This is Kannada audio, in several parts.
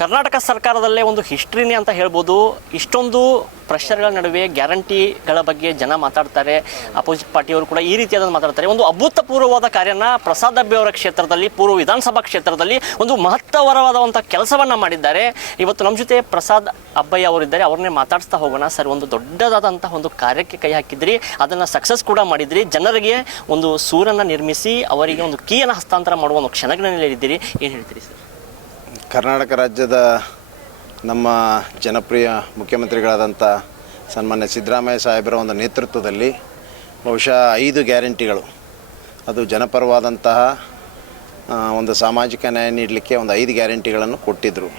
ಕರ್ನಾಟಕ ಸರ್ಕಾರದಲ್ಲೇ ಒಂದು ಹಿಸ್ಟ್ರಿನೇ ಅಂತ ಹೇಳ್ಬೋದು. ಇಷ್ಟೊಂದು ಪ್ರೆಷರ್ಗಳ ನಡುವೆ ಗ್ಯಾರಂಟಿಗಳ ಬಗ್ಗೆ ಜನ ಮಾತಾಡ್ತಾರೆ, ಅಪೋಸಿಟ್ ಪಾರ್ಟಿಯವರು ಕೂಡ ಈ ರೀತಿಯಾದ ಮಾತಾಡ್ತಾರೆ. ಒಂದು ಅಭೂತಪೂರ್ವವಾದ ಕಾರ್ಯನ ಪ್ರಸಾದ್ ಅಬ್ಬೆ ಅವರ ಕ್ಷೇತ್ರದಲ್ಲಿ, ಪೂರ್ವ ವಿಧಾನಸಭಾ ಕ್ಷೇತ್ರದಲ್ಲಿ ಒಂದು ಮಹತ್ತರವಾದಂಥ ಕೆಲಸವನ್ನು ಮಾಡಿದ್ದಾರೆ. ಇವತ್ತು ನಮ್ಮ ಜೊತೆ ಪ್ರಸಾದ್ ಅಬ್ಬಯ್ಯ ಅವರಿದ್ದಾರೆ, ಅವ್ರನ್ನೇ ಮಾತಾಡಿಸ್ತಾ ಹೋಗೋಣ. ಸರ್, ಒಂದು ದೊಡ್ಡದಾದಂಥ ಒಂದು ಕಾರ್ಯಕ್ಕೆ ಕೈ ಹಾಕಿದ್ರಿ, ಅದನ್ನು ಸಕ್ಸಸ್ ಕೂಡ ಮಾಡಿದ್ರಿ. ಜನರಿಗೆ ಒಂದು ಸೂರನ್ನು ನಿರ್ಮಿಸಿ ಅವರಿಗೆ ಒಂದು ಕೀಯನ್ನು ಹಸ್ತಾಂತರ ಮಾಡುವ ಒಂದು ಕ್ಷಣಗಳಲ್ಲಿದ್ದೀರಿ. ಏನು ಹೇಳ್ತೀರಿ ಸರ್? ಕರ್ನಾಟಕ ರಾಜ್ಯದ ನಮ್ಮ ಜನಪ್ರಿಯ ಮುಖ್ಯಮಂತ್ರಿಗಳಾದಂಥ ಸನ್ಮಾನ್ಯ ಸಿದ್ದರಾಮಯ್ಯ ಸಾಹೇಬರ ಒಂದು ನೇತೃತ್ವದಲ್ಲಿ ಬಹುಶಃ 5 ಗ್ಯಾರಂಟಿಗಳು, ಅದು ಜನಪರವಾದಂತಹ ಒಂದು ಸಾಮಾಜಿಕ ನ್ಯಾಯ ನೀಡಲಿಕ್ಕೆ ಒಂದು 5 ಗ್ಯಾರಂಟಿಗಳನ್ನು ಕೊಟ್ಟಿದ್ದರು.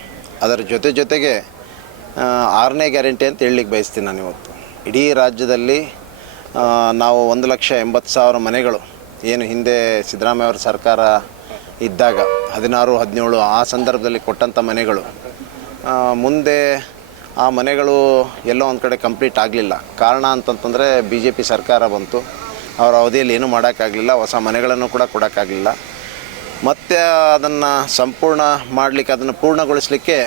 ಅದರ ಜೊತೆಗೆ 6ನೇ ಗ್ಯಾರಂಟಿ ಅಂತ ಹೇಳಲಿಕ್ಕೆ ಬಯಸ್ತೀನಿ ನಾನು ಇವತ್ತು. ಇಡೀ ರಾಜ್ಯದಲ್ಲಿ ನಾವು 1,80,000 ಮನೆಗಳು ಏನು ಹಿಂದೆ ಸಿದ್ದರಾಮಯ್ಯ ಅವರ ಸರ್ಕಾರ ಇದ್ದಾಗ 16, 17 ಆ ಸಂದರ್ಭದಲ್ಲಿ ಕೊಟ್ಟಂಥ ಮನೆಗಳು, ಮುಂದೆ ಆ ಮನೆಗಳು ಎಲ್ಲೋ ಒಂದು ಕಡೆ ಕಂಪ್ಲೀಟ್ ಆಗಲಿಲ್ಲ. ಕಾರಣ ಅಂತಂತಂದರೆ BJP ಸರ್ಕಾರ ಬಂತು, ಅವರ ಅವಧಿಯಲ್ಲಿ ಏನೂ ಮಾಡೋಕ್ಕಾಗಲಿಲ್ಲ, ಹೊಸ ಮನೆಗಳನ್ನು ಕೂಡ ಕೊಡೋಕ್ಕಾಗಲಿಲ್ಲ. ಮತ್ತು ಅದನ್ನು ಸಂಪೂರ್ಣ ಮಾಡಲಿಕ್ಕೆ, ಅದನ್ನು ಪೂರ್ಣಗೊಳಿಸಲಿಕ್ಕೆ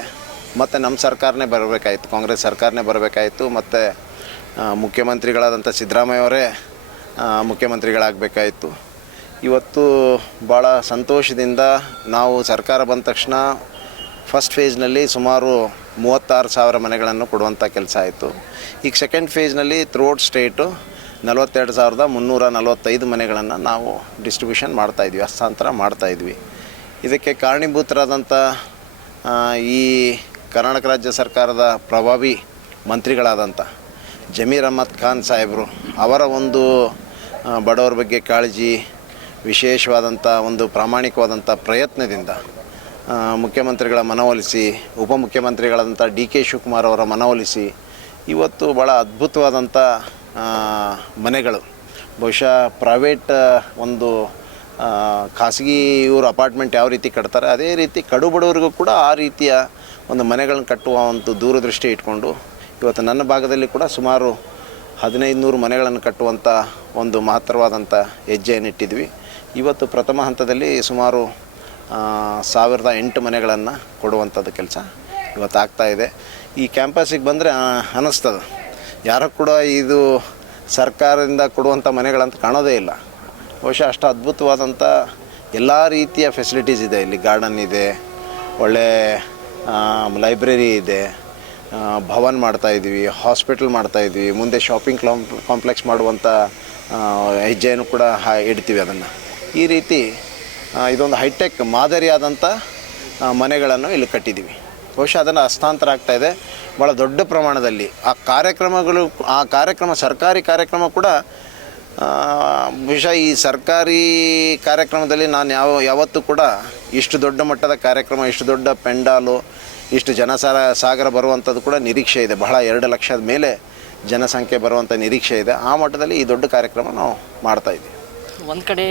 ಮತ್ತು ನಮ್ಮ ಸರ್ಕಾರನೇ ಬರಬೇಕಾಯಿತು, ಕಾಂಗ್ರೆಸ್ ಸರ್ಕಾರನೇ ಬರಬೇಕಾಯಿತು. ಮತ್ತು ಮುಖ್ಯಮಂತ್ರಿಗಳಾದಂಥ ಸಿದ್ದರಾಮಯ್ಯ ಅವರೇ ಮುಖ್ಯಮಂತ್ರಿಗಳಾಗಬೇಕಾಯಿತು. ಇವತ್ತು ಭಾಳ ಸಂತೋಷದಿಂದ ನಾವು ಸರ್ಕಾರ ಬಂದ ತಕ್ಷಣ ಫಸ್ಟ್ ಫೇಜ್ನಲ್ಲಿ ಸುಮಾರು 36,000 ಮನೆಗಳನ್ನು ಕೊಡುವಂಥ ಕೆಲಸ ಆಯಿತು. ಈಗ ಸೆಕೆಂಡ್ ಫೇಜ್ನಲ್ಲಿ ಥ್ರೂಔಟ್ ಸ್ಟೇಟು 42,345 ಮನೆಗಳನ್ನು ನಾವು ಡಿಸ್ಟ್ರಿಬ್ಯೂಷನ್ ಮಾಡ್ತಾಯಿದ್ವಿ, ಹಸ್ತಾಂತರ ಮಾಡ್ತಾಯಿದ್ವಿ. ಇದಕ್ಕೆ ಕಾರಣೀಭೂತರಾದಂಥ ಈ ಕರ್ನಾಟಕ ರಾಜ್ಯ ಸರ್ಕಾರದ ಪ್ರಭಾವಿ ಮಂತ್ರಿಗಳಾದಂಥ ಜಮೀರ್ ಅಹ್ಮದ್ ಖಾನ್ ಸಾಹೇಬರು ಅವರ ಒಂದು ಬಡವರ ಬಗ್ಗೆ ಕಾಳಜಿ, ವಿಶೇಷವಾದಂಥ ಒಂದು ಪ್ರಾಮಾಣಿಕವಾದಂಥ ಪ್ರಯತ್ನದಿಂದ ಮುಖ್ಯಮಂತ್ರಿಗಳ ಮನವೊಲಿಸಿ, ಉಪಮುಖ್ಯಮಂತ್ರಿಗಳಾದಂಥ DK ಶಿವಕುಮಾರ್ ಅವರ ಮನವೊಲಿಸಿ ಇವತ್ತು ಭಾಳ ಅದ್ಭುತವಾದಂಥ ಮನೆಗಳು, ಬಹುಶಃ ಪ್ರೈವೇಟ್ ಒಂದು ಖಾಸಗಿ ಇವರು ಅಪಾರ್ಟ್ಮೆಂಟ್ ಯಾವ ರೀತಿ ಕಟ್ತಾರೆ ಅದೇ ರೀತಿ ಕಡು ಬಡವರಿಗೂ ಕೂಡ ಆ ರೀತಿಯ ಒಂದು ಮನೆಗಳನ್ನ ಕಟ್ಟುವ ಒಂದು ದೂರದೃಷ್ಟಿ ಇಟ್ಕೊಂಡು ಇವತ್ತು ನನ್ನ ಭಾಗದಲ್ಲಿ ಕೂಡ ಸುಮಾರು 1,500 ಮನೆಗಳನ್ನು ಕಟ್ಟುವಂಥ ಒಂದು ಮಹತ್ತರವಾದಂಥ ಹೆಜ್ಜೆಯನ್ನಿಟ್ಟಿದ್ವಿ. ಇವತ್ತು ಪ್ರಥಮ ಹಂತದಲ್ಲಿ ಸುಮಾರು 1,008 ಮನೆಗಳನ್ನು ಕೊಡುವಂಥದ್ದು ಕೆಲಸ ಇವತ್ತು ಆಗ್ತಾಯಿದೆ. ಈ ಕ್ಯಾಂಪಸ್ಸಿಗೆ ಬಂದರೆ ಅನ್ನಿಸ್ತದೆ, ಯಾರೂ ಕೂಡ ಇದು ಸರ್ಕಾರದಿಂದ ಕೊಡುವಂಥ ಮನೆಗಳಂತ ಕಾಣೋದೇ ಇಲ್ಲ. ಬಹುಶಃ ಅಷ್ಟು ಅದ್ಭುತವಾದಂಥ ಎಲ್ಲ ರೀತಿಯ ಫೆಸಿಲಿಟೀಸ್ ಇದೆ. ಇಲ್ಲಿ ಗಾರ್ಡನ್ ಇದೆ, ಒಳ್ಳೆ ಲೈಬ್ರರಿ ಇದೆ, ಭವನ್ ಮಾಡ್ತಾಯಿದ್ವಿ, ಹಾಸ್ಪಿಟಲ್ ಮಾಡ್ತಾಯಿದ್ವಿ, ಮುಂದೆ ಶಾಪಿಂಗ್ ಕಾಂಪ್ಲೆಕ್ಸ್ ಮಾಡುವಂಥ ಹೆಜ್ಜೆಯನ್ನು ಕೂಡ ಇಡ್ತೀವಿ. ಅದನ್ನು ಈ ರೀತಿ ಇದೊಂದು ಹೈಟೆಕ್ ಮಾದರಿಯಾದಂಥ ಮನೆಗಳನ್ನು ಇಲ್ಲಿ ಕಟ್ಟಿದ್ದೀವಿ. ಬಹುಶಃ ಅದನ್ನು ಹಸ್ತಾಂತರ ಆಗ್ತಾಯಿದೆ ಭಾಳ ದೊಡ್ಡ ಪ್ರಮಾಣದಲ್ಲಿ. ಆ ಕಾರ್ಯಕ್ರಮ ಸರ್ಕಾರಿ ಕಾರ್ಯಕ್ರಮ ಕೂಡ ಬಹುಶಃ ಈ ಸರ್ಕಾರಿ ಕಾರ್ಯಕ್ರಮದಲ್ಲಿ ನಾನು ಯಾವತ್ತೂ ಕೂಡ ಇಷ್ಟು ದೊಡ್ಡ ಮಟ್ಟದ ಕಾರ್ಯಕ್ರಮ, ಇಷ್ಟು ದೊಡ್ಡ ಪೆಂಡಾಲು, ಇಷ್ಟು ಸಾಗರ ಬರುವಂಥದ್ದು ಕೂಡ ನಿರೀಕ್ಷೆ ಇದೆ. ಬಹಳ 2 ಲಕ್ಷದ ಮೇಲೆ ಜನಸಂಖ್ಯೆ ಬರುವಂಥ ನಿರೀಕ್ಷೆ ಇದೆ. ಆ ಮಟ್ಟದಲ್ಲಿ ಈ ದೊಡ್ಡ ಕಾರ್ಯಕ್ರಮ ನಾವು ಮಾಡ್ತಾಯಿದ್ದೀವಿ. ಒಂದು ಕಡೆ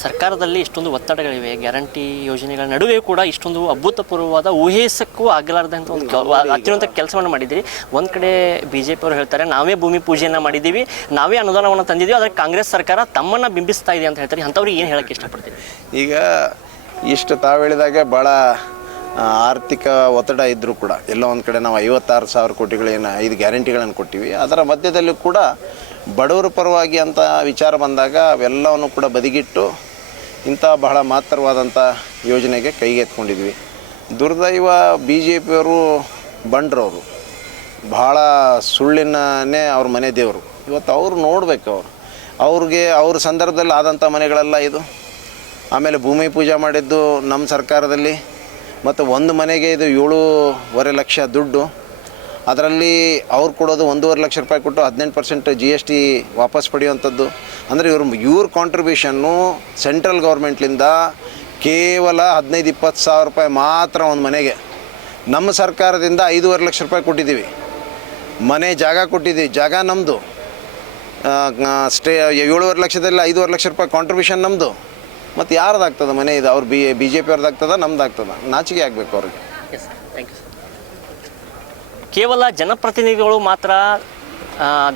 ಸರ್ಕಾರದಲ್ಲಿ ಇಷ್ಟೊಂದು ಒತ್ತಡಗಳಿವೆ, ಗ್ಯಾರಂಟಿ ಯೋಜನೆಗಳ ನಡುವೆ ಕೂಡ ಇಷ್ಟೊಂದು ಅಭೂತಪೂರ್ವವಾದ ಊಹಿಸಕ್ಕೂ ಆಗಲಾರ್ದಂಥ ಒಂದು ಅತ್ಯುನ್ನತ ಕೆಲಸವನ್ನು ಮಾಡಿದ್ದೀರಿ. ಒಂದು ಕಡೆ BJP ಅವರು ಹೇಳ್ತಾರೆ, ನಾವೇ ಭೂಮಿ ಪೂಜೆಯನ್ನು ಮಾಡಿದ್ದೀವಿ, ನಾವೇ ಅನುದಾನವನ್ನು ತಂದಿದ್ದೀವಿ, ಆದರೆ ಕಾಂಗ್ರೆಸ್ ಸರ್ಕಾರ ತಮ್ಮನ್ನು ಬಿಂಬಿಸ್ತಾ ಇದೆ ಅಂತ ಹೇಳ್ತಾರೆ. ಅಂಥವ್ರಿಗೆ ಏನು ಹೇಳೋಕ್ಕೆ ಇಷ್ಟಪಡ್ತೀವಿ? ಈಗ ಇಷ್ಟು ತಾವು ಹೇಳಿದಾಗೆ ಭಾಳ ಆರ್ಥಿಕ ಒತ್ತಡ ಇದ್ದರೂ ಕೂಡ ಎಲ್ಲೋ ಒಂದು ಕಡೆ ನಾವು 56,000 ಕೋಟಿಗಳೇನು 5 ಗ್ಯಾರಂಟಿಗಳನ್ನು ಕೊಟ್ಟಿವಿ. ಅದರ ಮಧ್ಯದಲ್ಲೂ ಕೂಡ ಬಡವರ ಪರವಾಗಿ ಅಂತ ವಿಚಾರ ಬಂದಾಗ ಅವೆಲ್ಲವನ್ನು ಕೂಡ ಬದಿಗಿಟ್ಟು ಇಂಥ ಬಹಳ ಮಹತ್ತರವಾದಂಥ ಯೋಜನೆಗೆ ಕೈಗೆತ್ಕೊಂಡಿದ್ವಿ. ದುರ್ದೈವ BJPಯವರು ಬಂಡ್ರವರು, ಭಾಳ ಸುಳ್ಳಿನೇ ಅವ್ರ ಮನೆ ದೇವರು. ಇವತ್ತು ಅವರು ನೋಡಬೇಕು, ಅವ್ರಿಗೆ ಅವ್ರ ಸಂದರ್ಭದಲ್ಲಿ ಆದಂಥ ಮನೆಗಳೆಲ್ಲ ಇದು. ಆಮೇಲೆ ಭೂಮಿ ಪೂಜೆ ಮಾಡಿದ್ದು ನಮ್ಮ ಸರ್ಕಾರದಲ್ಲಿ, ಮತ್ತು ಒಂದು ಮನೆಗೆ ಇದು 7.5 ಲಕ್ಷ ದುಡ್ಡು. ಅದರಲ್ಲಿ ಅವ್ರು ಕೊಡೋದು 1.5 ಲಕ್ಷ ರೂಪಾಯಿ ಕೊಟ್ಟು 18% GST ವಾಪಸ್ ಪಡೆಯುವಂಥದ್ದು. ಅಂದರೆ ಇವ್ರ ಕಾಂಟ್ರಿಬ್ಯೂಷನ್ನು ಸೆಂಟ್ರಲ್ ಗೌರ್ಮೆಂಟ್ಲಿಂದ ಕೇವಲ 15-20 ಸಾವಿರ ರೂಪಾಯಿ ಮಾತ್ರ ಒಂದು ಮನೆಗೆ. ನಮ್ಮ ಸರ್ಕಾರದಿಂದ 5.5 ಲಕ್ಷ ರೂಪಾಯಿ ಕೊಟ್ಟಿದ್ದೀವಿ, ಮನೆ ಜಾಗ ಕೊಟ್ಟಿದ್ದೀವಿ, ಜಾಗ ನಮ್ಮದು. 7.5 ಲಕ್ಷದಲ್ಲಿ 5.5 ಲಕ್ಷ ರೂಪಾಯಿ ಕಾಂಟ್ರಿಬ್ಯೂಷನ್ ನಮ್ಮದು. ಮತ್ತು ಯಾರ್ದಾಗ್ತದೆ ಮನೆ? ಇದು ಅವ್ರು BJP ಅವ್ರದ್ದಾಗ್ತದ, ನಮ್ದಾಗ್ತದ? ನಾಚಿಕೆ ಆಗಬೇಕು ಅವ್ರಿಗೆ. Thank you sir. ಕೇವಲ ಜನಪ್ರತಿನಿಧಿಗಳು ಮಾತ್ರ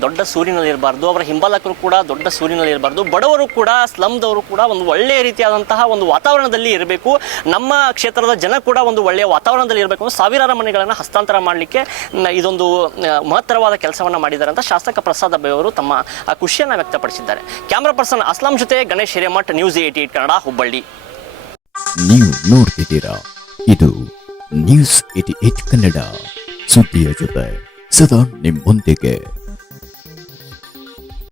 ದೊಡ್ಡ ಸೂರಿನಲ್ಲಿ ಇರಬಾರ್ದು, ಅವರ ಹಿಂಬಾಲಕರು ಕೂಡ ದೊಡ್ಡ ಸೂರಿನಲ್ಲಿ ಇರಬಾರ್ದು, ಬಡವರು ಕೂಡ ಸ್ಲಮ್ದವರು ಕೂಡ ಒಂದು ಒಳ್ಳೆಯ ರೀತಿಯಾದಂತಹ ಒಂದು ವಾತಾವರಣದಲ್ಲಿ ಇರಬೇಕು, ನಮ್ಮ ಕ್ಷೇತ್ರದ ಜನ ಕೂಡ ಒಂದು ಒಳ್ಳೆಯ ವಾತಾವರಣದಲ್ಲಿ ಇರಬೇಕು, ಸಾವಿರಾರು ಮನೆಗಳನ್ನು ಹಸ್ತಾಂತರ ಮಾಡಲಿಕ್ಕೆ ಇದೊಂದು ಮಹತ್ತರವಾದ ಕೆಲಸವನ್ನು ಮಾಡಿದ್ದಾರೆ ಅಂತ ಶಾಸಕ ಪ್ರಸಾದ್ ಅಬ್ಬೆ ಅವರು ತಮ್ಮ ಖುಷಿಯನ್ನು ವ್ಯಕ್ತಪಡಿಸಿದ್ದಾರೆ. ಕ್ಯಾಮ್ರಾ ಪರ್ಸನ್ ಅಸ್ಲಾಂ ಜೊತೆ ಗಣೇಶ್ ಹಿರೇಮಠ್, ನ್ಯೂಸ್ 88 ಕನ್ನಡ, ಹುಬ್ಬಳ್ಳಿ. ನೀವು ನೋಡ್ತಿದ್ದೀರಾ, ಇದು ನ್ಯೂಸ್ 88 ಕನ್ನಡ, ಸುದ್ದಿಯ ಜೊತೆ ಸದಾ ನಿಮ್ಮೊಂದಿಗೆ.